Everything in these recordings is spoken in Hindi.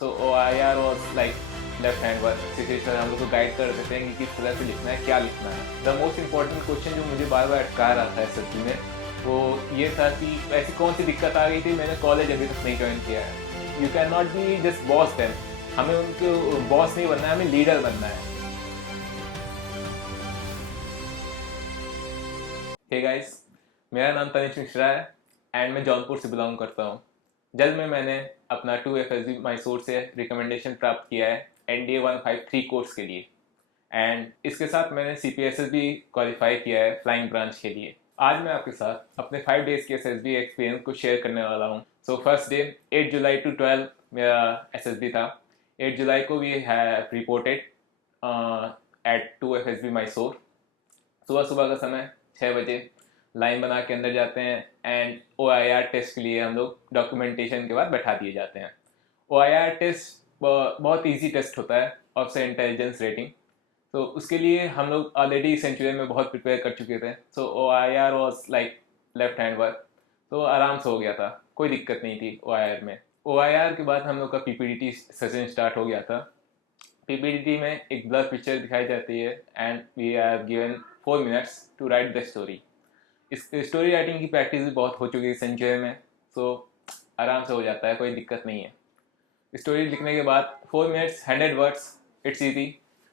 So OIR was like left hand work. Situation हम लोग को गाइड कर देते हैं कि किस तरह से लिखना है, क्या लिखना है। द मोस्ट इंपॉर्टेंट क्वेश्चन जो मुझे बार बार अटका रहा था SSB में, वो ये था कि ऐसी कौन सी दिक्कत आ गई थी, मैंने कॉलेज अभी तक नहीं ज्वाइन किया है। You can not be just boss them, हमें उनके बॉस नहीं बनना है, हमें लीडर बनना है। हे गाइस, मेरा नाम तनिष मिश्रा है एंड मैं जौनपुर से बिलोंग करता हूँ। जल्द में मैंने अपना 2FSB मैसूर से रिकमेंडेशन प्राप्त किया है NDA 153 कोर्स के लिए एंड इसके साथ मैंने CPSS भी क्वालिफाई किया है फ्लाइंग ब्रांच के लिए। आज मैं आपके साथ अपने 5 डेज के SSB एक्सपीरियंस को शेयर करने वाला हूँ। So first day 8 July to 12 मेरा SSB था। 8 जुलाई को we have reported at 2FSB Mysore. सुबह सुबह का समय 6 बजे लाइन बना के अंदर जाते हैं एंड OIR टेस्ट के लिए हम लोग डॉक्यूमेंटेशन के बाद बैठा दिए जाते हैं। OIR टेस्ट बहुत इजी टेस्ट होता है, ऑफिसर इंटेलिजेंस रेटिंग। तो उसके लिए हम लोग ऑलरेडी सेंचुरियन में बहुत प्रिपेयर कर चुके थे। सो OIR was like left hand work, तो आराम से हो गया था, कोई दिक्कत नहीं थी OIR में। OIR के बाद हम लोग का PPDT सेशन स्टार्ट हो गया था। PPDT में एक ब्लर पिक्चर दिखाई जाती है and we are given 4 minutes to write the story. इस स्टोरी राइटिंग की प्रैक्टिस भी बहुत हो चुकी है सेंचुरी में, सो आराम से हो जाता है, कोई दिक्कत नहीं है। स्टोरी लिखने के बाद 4 मिनट्स 100 वर्ड्स, इट्स ईजी।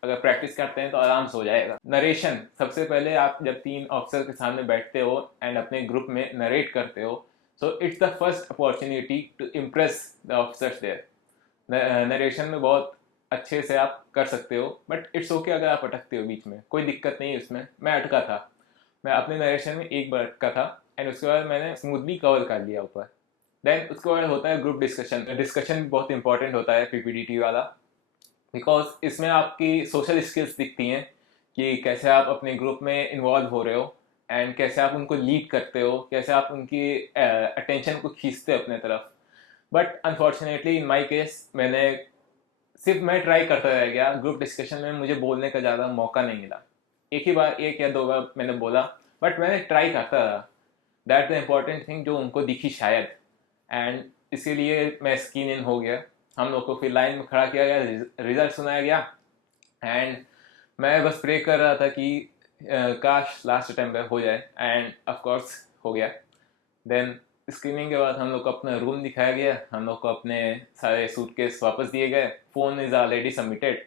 अगर प्रैक्टिस करते हैं तो आराम से हो जाएगा। नरेशन, सबसे पहले आप जब 3 ऑफिसर के सामने बैठते हो एंड अपने ग्रुप में नरेट करते हो, so it's the first opportunity to impress the officers there. Narration में बहुत अच्छे से आप कर सकते हो, बट इट्स ओके अगर आप अटकते हो बीच में, कोई दिक्कत नहीं है उसमें। मैं अटका था, मैं अपने नरेशन में एक बार अटका था एंड उसके बाद मैंने स्मूथली कवर कर लिया ऊपर। देन उसके बाद होता है ग्रुप डिस्कशन। डिस्कशन बहुत इंपॉर्टेंट होता है PPDT वाला, बिकॉज इसमें आपकी सोशल स्किल्स दिखती हैं कि कैसे आप अपने ग्रुप में इन्वॉल्व हो रहे हो एंड कैसे आप उनको लीड करते हो, कैसे आप उनकी अटेंशन को खींचते हो अपने तरफ। But unfortunately in my case सिर्फ मैं ट्राई करता रह गया। ग्रुप डिस्कशन में मुझे बोलने का ज़्यादा मौका नहीं मिला। एक ही बार, एक या दो बार मैंने बोला, बट मैंने ट्राई करता रहा। दैट द इम्पॉर्टेंट थिंग जो उनको दिखी शायद, एंड इसके लिए मैं स्कीन इन हो गया। हम लोग को फिर लाइन में खड़ा किया गया, रिजल्ट सुनाया गया एंड मैं बस प्रे कर रहा था कि काश लास्ट अटेम्प्ट पे हो जाए एंड ऑफ कोर्स हो गया। देन स्क्रीनिंग के बाद हम लोग को अपना रूम दिखाया गया, हम लोग को अपने सारे सूटकेस वापस दिए गए, फ़ोन इज़ ऑलरेडी सबमिटेड।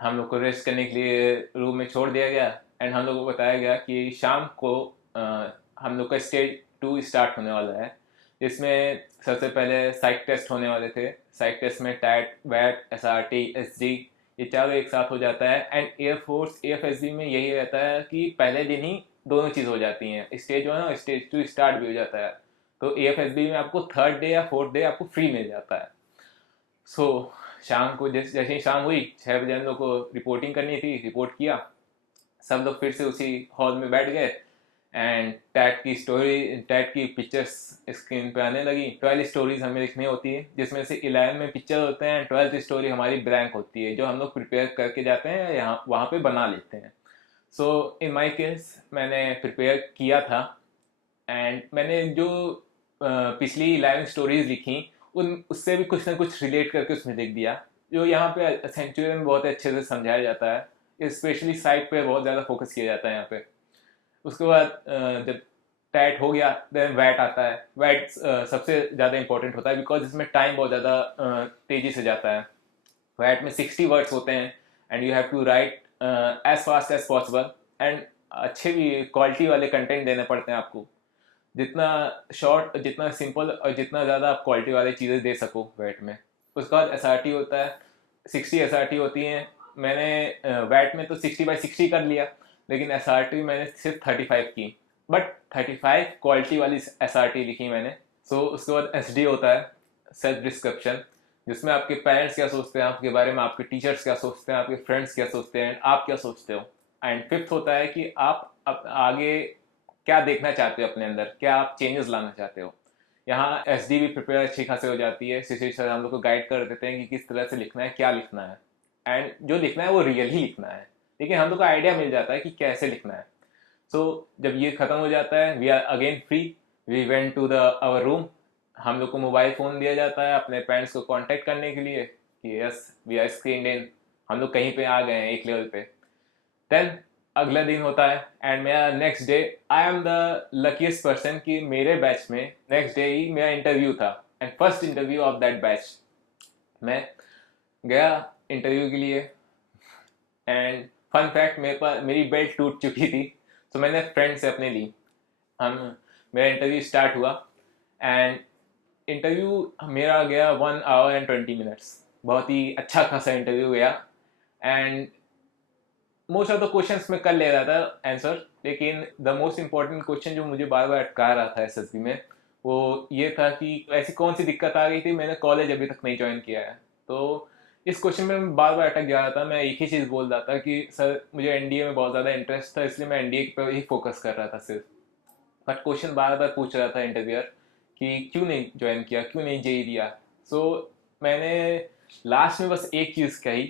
हम लोग को रेस्ट करने के लिए रूम में छोड़ दिया गया एंड हम लोग को बताया गया कि शाम को हम लोग का स्टेज 2 स्टार्ट होने वाला है, जिसमें सबसे पहले साइक टेस्ट होने वाले थे। साइक टेस्ट में टैट, वैट, SRT, SG, ये चारों एक साथ हो जाता है एंड एयरफोर्स AFSB में यही रहता है कि पहले दिन ही दोनों चीज़ हो जाती हैं, स्टेज 1 और स्टेज 2 स्टार्ट भी हो जाता है। तो AFSB में आपको 3rd डे या 4th डे आपको फ्री मिल जाता है। सो शाम को जैसे ही शाम हुई, 6 बजे हम लोग को रिपोर्टिंग करनी थी, रिपोर्ट किया। सब लोग फिर से उसी हॉल में बैठ गए एंड टैट की पिक्चर्स स्क्रीन पे आने लगी। 12 स्टोरीज हमें लिखनी होती है, जिसमें से 11 में पिक्चर होते हैं, 12th स्टोरी हमारी ब्लैंक होती है, जो हम लोग प्रिपेयर करके जाते हैं यहाँ वहाँ पे बना लेते हैं। सो इन माई केस मैंने प्रिपेयर किया था एंड मैंने जो पिछली 11 स्टोरीज लिखी, उन उससे भी कुछ ना कुछ रिलेट करके उसमें लिख दिया, जो यहाँ पे सेंचुरी में बहुत अच्छे से समझाया जाता है। स्पेशली साइड पे बहुत ज़्यादा फोकस किया जाता है यहाँ पे। उसके बाद जब टैट हो गया, देन वैट आता है। वैट सबसे ज़्यादा इंपॉर्टेंट होता है बिकॉज इसमें टाइम बहुत ज़्यादा तेज़ी से जाता है। वैट में 60 वर्ड्स होते हैं and you have to write as fast as possible and अच्छे भी क्वालिटी वाले कंटेंट देने पड़ते हैं आपको। जितना शॉर्ट, जितना सिंपल और जितना ज़्यादा आप क्वालिटी वाली चीज़ें दे सको वैट में। उसके बाद SRT होता है, 60 SRT होती हैं। मैंने वैट में तो 60/60 कर लिया, लेकिन SRT मैंने सिर्फ 35 की, बट 35 क्वालिटी वाली SRT लिखी मैंने। सो उसके बाद SD होता है, सेल्फ डिस्क्रिप्शन, जिसमें आपके पेरेंट्स क्या सोचते हैं आपके बारे में, आपके टीचर्स क्या सोचते हैं, आपके फ्रेंड्स क्या सोचते हैं, आप क्या सोचते हो। एंड 5th होता है कि आप आगे क्या देखना चाहते हो अपने अंदर, क्या आप चेंजेस लाना चाहते हो। यहाँ SD भी प्रिपेयर अच्छी खासी हो जाती है। शिशिर सर हम लोग को गाइड कर देते हैं कि किस तरह से लिखना है, क्या लिखना है एंड जो लिखना है वो रियल ही लिखना है, लेकिन हम लोग को आइडिया मिल जाता है कि कैसे लिखना है। सो जब ये खत्म हो जाता है, we are again free. We went to the our room, हम लोग को मोबाइल फ़ोन दिया जाता है अपने पेरेंट्स को कांटेक्ट करने के लिए कि yes we are screen in, हम लोग कहीं पे आ गए हैं एक लेवल पे। देन अगला दिन होता है एंड मेरा next day, I am the luckiest person कि मेरे बैच में नेक्स्ट डे ही मेरा इंटरव्यू था and first interview of that batch. मैं गया इंटरव्यू के लिए एंड फन फैक्ट, मेरे पास मेरी बेल्ट टूट चुकी थी, तो मैंने फ्रेंड से अपने ली। हम मेरा इंटरव्यू स्टार्ट हुआ एंड इंटरव्यू मेरा गया 1 आवर एंड 20 मिनट्स। बहुत ही अच्छा खासा इंटरव्यू गया and most of the questions मैं कर ले रहा था आंसर, लेकिन द मोस्ट इंपॉर्टेंट क्वेश्चन जो मुझे बार बार अटका रहा था एसएसबी में वो ये था कि ऐसी कौन सी दिक्कत आ गई थी, मैंने कॉलेज अभी तक नहीं ज्वाइन किया है। तो इस क्वेश्चन में मैं बार बार अटक जा रहा था। मैं एक ही चीज़ बोल रहा था कि सर मुझे एनडीए में बहुत ज़्यादा इंटरेस्ट था, इसलिए मैं एनडीए पर ही फोकस कर रहा था सिर्फ। बट क्वेश्चन बार बार पूछ रहा था इंटरव्यूअर कि क्यों नहीं ज्वाइन किया, क्यों नहीं जेई दिया। सो मैंने लास्ट में बस एक चीज़ कही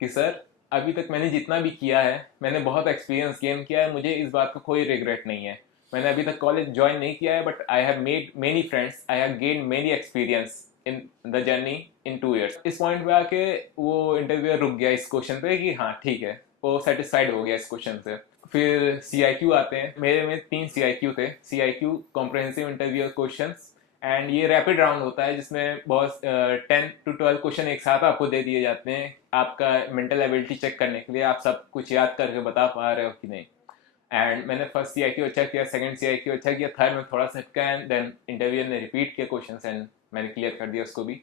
कि सर अभी तक मैंने जितना भी किया है मैंने बहुत एक्सपीरियंस गेन किया है, मुझे इस बात का कोई रिग्रेट नहीं है। मैंने अभी तक कॉलेज ज्वाइन नहीं किया है but I have made many friends, I have gain many experience in the journey in 2 years। इस पॉइंट पे आके वो इंटरव्यूअर रुक गया इस क्वेश्चन पे कि हाँ ठीक है, वो सेटिस्फाइड हो गया इस क्वेश्चन से। फिर सीआईक्यू आते हैं, मेरे में 3 सीआईक्यू थे। CIQ comprehensive interview questions and ये रैपिड राउंड होता है जिसमें बहुत 10 to 12 क्वेश्चन एक साथ आपको दे दिए जाते हैं आपका मेंटल एबिलिटी चेक करने के लिए, आप सब कुछ याद करके बता पा रहे हो कि नहीं। एंड मैंने फर्स्ट सीआईक्यू अच्छा किया, सेकंड सीआईक्यू अच्छा किया, थर्ड में थोड़ा सा हटका एंड देन इंटरव्यू ने रिपीट किया क्वेश्चन एंड मैंने क्लियर कर दिया उसको भी।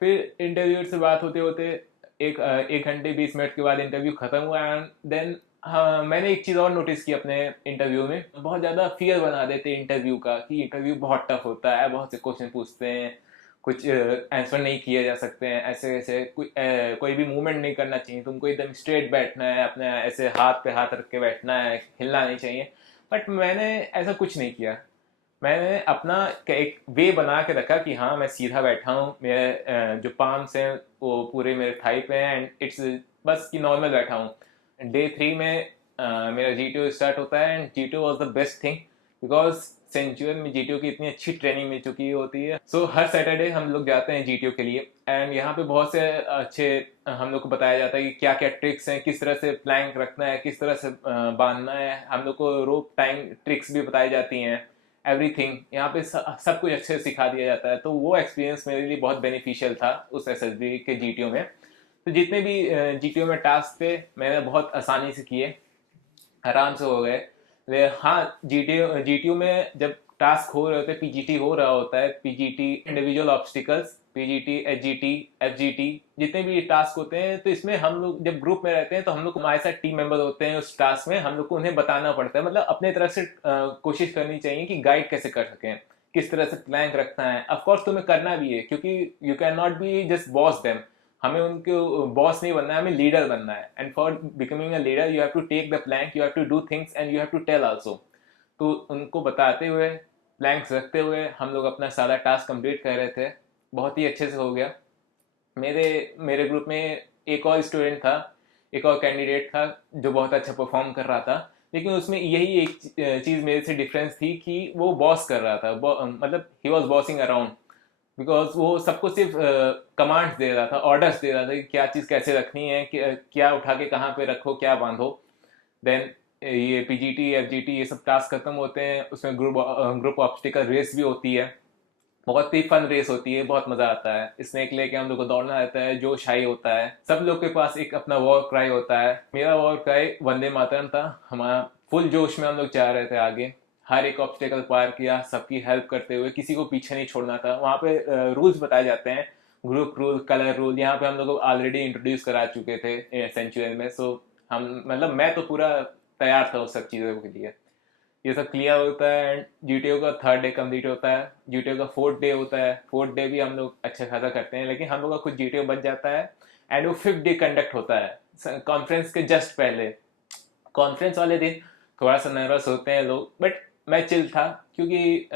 फिर इंटरव्यूअर से बात होते होते एक घंटे 20 मिनट के बाद इंटरव्यू खत्म हुआ एंड देन हाँ मैंने एक चीज़ और नोटिस की अपने इंटरव्यू में, बहुत ज़्यादा फियर बना देते हैं इंटरव्यू का कि इंटरव्यू बहुत टफ होता है, बहुत से क्वेश्चन पूछते हैं, कुछ आंसर नहीं किए जा सकते हैं, ऐसे ऐसे कोई भी मूवमेंट नहीं करना चाहिए, तुमको एकदम स्ट्रेट बैठना है, अपने ऐसे हाथ पे हाथ रख के बैठना है, हिलना नहीं चाहिए। बट मैंने ऐसा कुछ नहीं किया। मैंने अपना एक वे बना के रखा कि हाँ मैं सीधा बैठा हूँ, मेरे जो पाम्स हैं वो पूरे मेरे थाई पे हैं एंड इट्स बस कि नॉर्मल बैठा हूँ। डे 3 में मेरा जीटीओ स्टार्ट होता है and GTO was the best thing because सेंचुअल में जीटीओ की इतनी अच्छी ट्रेनिंग मिल चुकी होती है। सो हर सैटरडे हम लोग जाते हैं जीटीओ के लिए एंड यहाँ पे बहुत से अच्छे हम लोग को बताया जाता है कि क्या क्या ट्रिक्स हैं, किस तरह से प्लैंक रखना है, किस तरह से बांधना है। हम लोग को रोप टाइम ट्रिक्स भी बताई जाती हैं, एवरीथिंग यहाँ पे सब कुछ अच्छे से सिखा दिया जाता है। तो वो एक्सपीरियंस मेरे लिए बहुत बेनिफिशियल था उस एसएसबी के जीटीओ में। तो जितने भी जीटीओ में टास्क थे मैंने बहुत आसानी से किए, आराम से हो गए। हाँ जीटीओ जीटीओ में जब टास्क हो रहे होते हैं, पीजीटी हो रहा होता है, PGT individual obstacles, PGT HGT FGT जितने भी टास्क होते हैं, तो इसमें हम लोग जब ग्रुप में रहते हैं तो हम लोग हमारे साथ टीम मेंबर होते हैं उस टास्क में, हम लोग को उन्हें बताना पड़ता है, मतलब अपने तरफ से कोशिश करनी चाहिए कि गाइड कैसे कर सकें, किस तरह से प्लान रखना है। ऑफकोर्स तुम्हें करना भी है क्योंकि you can not be just boss them, हमें उनके बॉस नहीं बनना है, हमें लीडर बनना है। And for becoming a leader you have to take the plank, you have to do things and you have to tell also. तो उनको बताते हुए प्लैंक्स रखते हुए हम लोग अपना सारा टास्क कंप्लीट कर रहे थे, बहुत ही अच्छे से हो गया। मेरे मेरे ग्रुप में एक और स्टूडेंट था, एक और कैंडिडेट था जो बहुत अच्छा परफॉर्म कर रहा था, लेकिन उसमें यही एक चीज़ मेरे से डिफरेंस थी कि वो बॉस कर रहा था, मतलब he was bossing around because वो सबको सिर्फ कमांड्स दे रहा था, ऑर्डर्स दे रहा था कि क्या चीज़ कैसे रखनी है, क्या उठा के कहाँ पे रखो, क्या बांधो। देन ये पीजीटी एफजीटी ये सब टास्क खत्म होते हैं, उसमें ग्रुप ऑब्स्टिकल रेस भी होती है, बहुत ही फन रेस होती है, बहुत मजा आता है। स्नेक लेके हम लोग को दौड़ना रहता है, जोश हाई होता है, सब लोग के पास एक अपना वॉर क्राई होता है। मेरा वॉर क्राई वंदे मातरम था। हमारा फुल जोश में हम लोग जा रहे थे आगे, हर एक ऑब्स्टेकल पार किया, सबकी हेल्प करते हुए, किसी को पीछे नहीं छोड़ना था। वहाँ पे रूल्स बताए जाते हैं, ग्रुप रूल, कलर रूल, यहाँ पे हम लोग ऑलरेडी इंट्रोड्यूस करा चुके थे सेंचुरी में। सो हम मतलब मैं तो पूरा तैयार था उस सब चीज़ों के लिए। ये सब क्लियर होता है एंड जीटीओ का 3rd डे कंप्लीट होता है, जीटीओ का 4th डे होता है। 4th डे भी हम लोग अच्छा खासा करते हैं, लेकिन हम लोग का कुछ जीटीओ बच जाता है एंड वो 5th डे कंडक्ट होता है कॉन्फ्रेंस के जस्ट पहले। कॉन्फ्रेंस वाले दिन थोड़ा सा नर्वस होते हैं लोग, बट मैं चिल था क्योंकि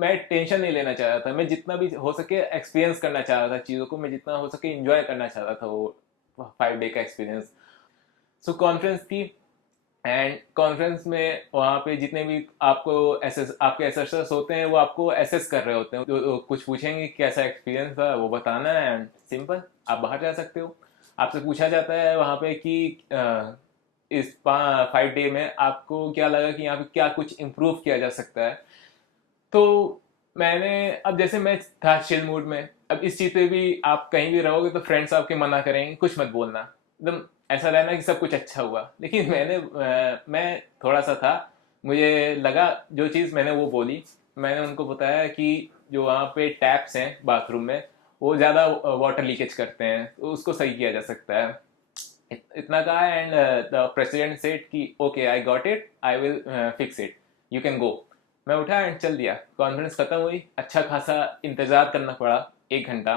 मैं टेंशन नहीं लेना चाह रहा था। मैं जितना भी हो सके एक्सपीरियंस करना चाह रहा था चीज़ों को, मैं जितना हो सके इंजॉय करना चाह रहा था वो 5 डे का एक्सपीरियंस। सो कॉन्फ्रेंस थी एंड कॉन्फ्रेंस में वहाँ पे जितने भी आपको आपके एसेसर्स होते हैं वो आपको एसेस कर रहे होते हैं, तो कुछ पूछेंगे कैसा एक्सपीरियंस था वो बताना है, एंड सिंपल आप बाहर जा सकते हो। आपसे पूछा जाता है वहाँ पे कि इस 5 डे में आपको क्या लगा कि यहाँ पे क्या कुछ इम्प्रूव किया जा सकता है। तो मैंने, अब जैसे मैं था चिल मूड में, अब इस चीज़ पे भी आप कहीं भी रहोगे तो फ्रेंड्स आपके मना करेंगे कुछ मत बोलना, एकदम ऐसा रहना कि सब कुछ अच्छा हुआ। लेकिन मैं थोड़ा सा था, मुझे लगा जो चीज़ मैंने वो बोली। मैंने उनको बताया कि जो वहाँ पे टैप्स हैं बाथरूम में वो ज़्यादा वाटर लीकेज करते हैं, तो उसको सही किया जा सकता है। इतना कहा, एंड द प्रेसिडेंट सेड कि okay I got it, I will fix it, you can go. मैं उठा एंड चल दिया। कॉन्फ्रेंस खत्म हुई, अच्छा खासा इंतजार करना पड़ा, 1 घंटा।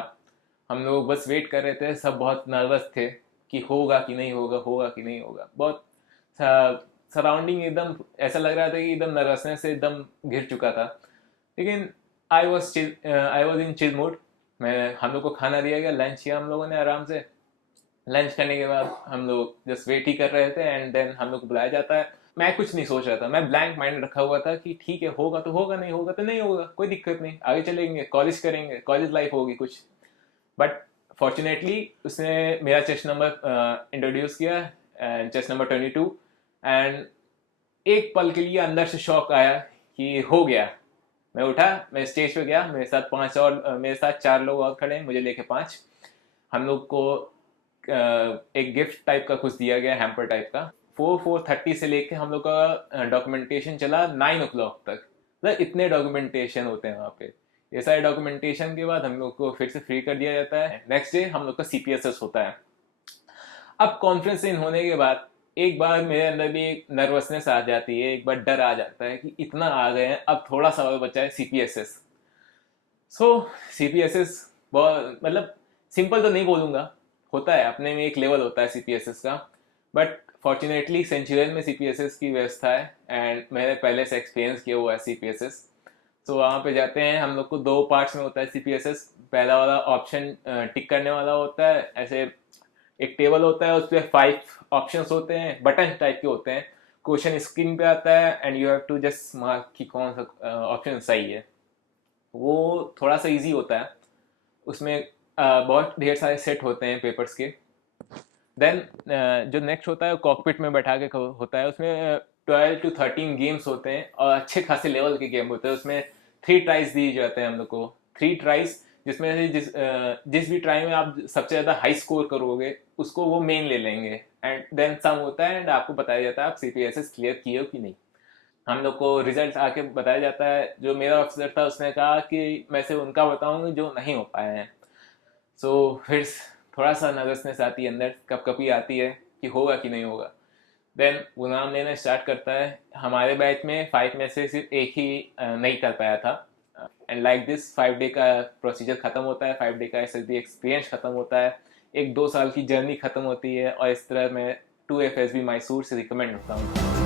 हम लोग बस वेट कर रहे थे, सब बहुत नर्वस थे कि होगा कि नहीं होगा, होगा कि नहीं होगा। बहुत सराउंडिंग एकदम ऐसा लग रहा था कि एकदम नर्वसनेस से एकदम घिर चुका था। लेकिन I was in chill mood. मैं हम लोग को खाना दिया गया, लंच किया हम लोगों ने आराम से। लंच करने के बाद हम लोग जस्ट वेट ही कर रहे थे, एंड देन हम लोग को बुलाया जाता है। मैं कुछ नहीं सोच रहा था, मैं ब्लैंक माइंड रखा हुआ था कि ठीक है, होगा तो होगा, नहीं होगा तो नहीं होगा, कोई दिक्कत नहीं, आगे चलेंगे, कॉलेज करेंगे, कॉलेज लाइफ होगी कुछ। बट फॉर्चुनेटली उसने मेरा चेस्ट नंबर इंट्रोड्यूस किया, चेस्ट नंबर 22। एंड एक पल के लिए अंदर से शॉक आया कि हो गया। मैं उठा, मैं स्टेज पे गया, मेरे साथ 4 लोग और खड़े हैं, मुझे लेके 5। हम लोग को एक गिफ्ट टाइप का कुछ दिया गया, हैम्पर टाइप का। 4:30 से लेके हम लोग का डॉक्यूमेंटेशन चला 9 o'clock तक। मतलब इतने डॉक्यूमेंटेशन होते हैं वहाँ पे। ये सारे डॉक्यूमेंटेशन के बाद हम लोग को फिर से फ्री कर दिया जाता है। नेक्स्ट डे हम लोग का CPSS होता है। अब कॉन्फ्रेंस इन होने के बाद एक बार मेरे अंदर भी एक नर्वसनेस आ जाती है, एक बार डर आ जाता है कि इतना आ गए हैं, अब थोड़ा सा और बचा है CPSS। सो CPSS बहुत, मतलब सिंपल तो नहीं बोलूँगा, होता है अपने में एक लेवल होता है CPSS का। बट फॉर्चुनेटली सेंचुरियन में CPSS की व्यवस्था है, एंड मैंने पहले से एक्सपीरियंस किया हुआ है CPSS। सो वहाँ पे जाते हैं, हम लोग को 2 पार्ट्स में होता है CPSS। पहला वाला ऑप्शन टिक करने वाला होता है, ऐसे एक टेबल होता है, उस पर 5 ऑप्शंस होते हैं, बटन टाइप के होते हैं। क्वेश्चन स्क्रीन पे आता है and you have to just mark कि कौन सा ऑप्शन सही है। वो थोड़ा सा इजी होता है। उसमें बहुत ढेर सारे सेट होते हैं पेपर्स के। देन जो नेक्स्ट होता है कॉकपिट में बैठा के होता है। उसमें 12 to 13 गेम्स होते हैं, और अच्छे खासे लेवल के गेम होते हैं। उसमें 3 ट्राइज दिए जाते हैं हम लोग को, 3 ट्राइज, जिसमें से जिस भी ट्राई में आप सबसे ज़्यादा हाई स्कोर करोगे उसको वो मेन ले लेंगे। एंड देन सम होता है, एंड आपको बताया जाता है आप CPSS क्लियर किए हो कि नहीं। हम लोग को रिजल्ट आके बताया जाता है। जो मेरा ऑफिसर था उसने कहा कि मैं से उनका बताऊंगी जो नहीं हो पाए हैं। सो फिर थोड़ा सा नर्वसनेस आती है अंदर, कब कभी आती है कि होगा कि नहीं होगा। देन वो नाम लेना स्टार्ट करता है। हमारे बैच में 5 में से सिर्फ एक ही नहीं कर पाया था। एंड लाइक दिस 5 डे का प्रोसीजर खत्म होता है, 5 डे का SSB एक्सपीरियंस खत्म होता है, एक 2 साल की जर्नी खत्म होती है। और इस तरह मैं 2FSB मैसूर से रिकमेंड होता हूँ।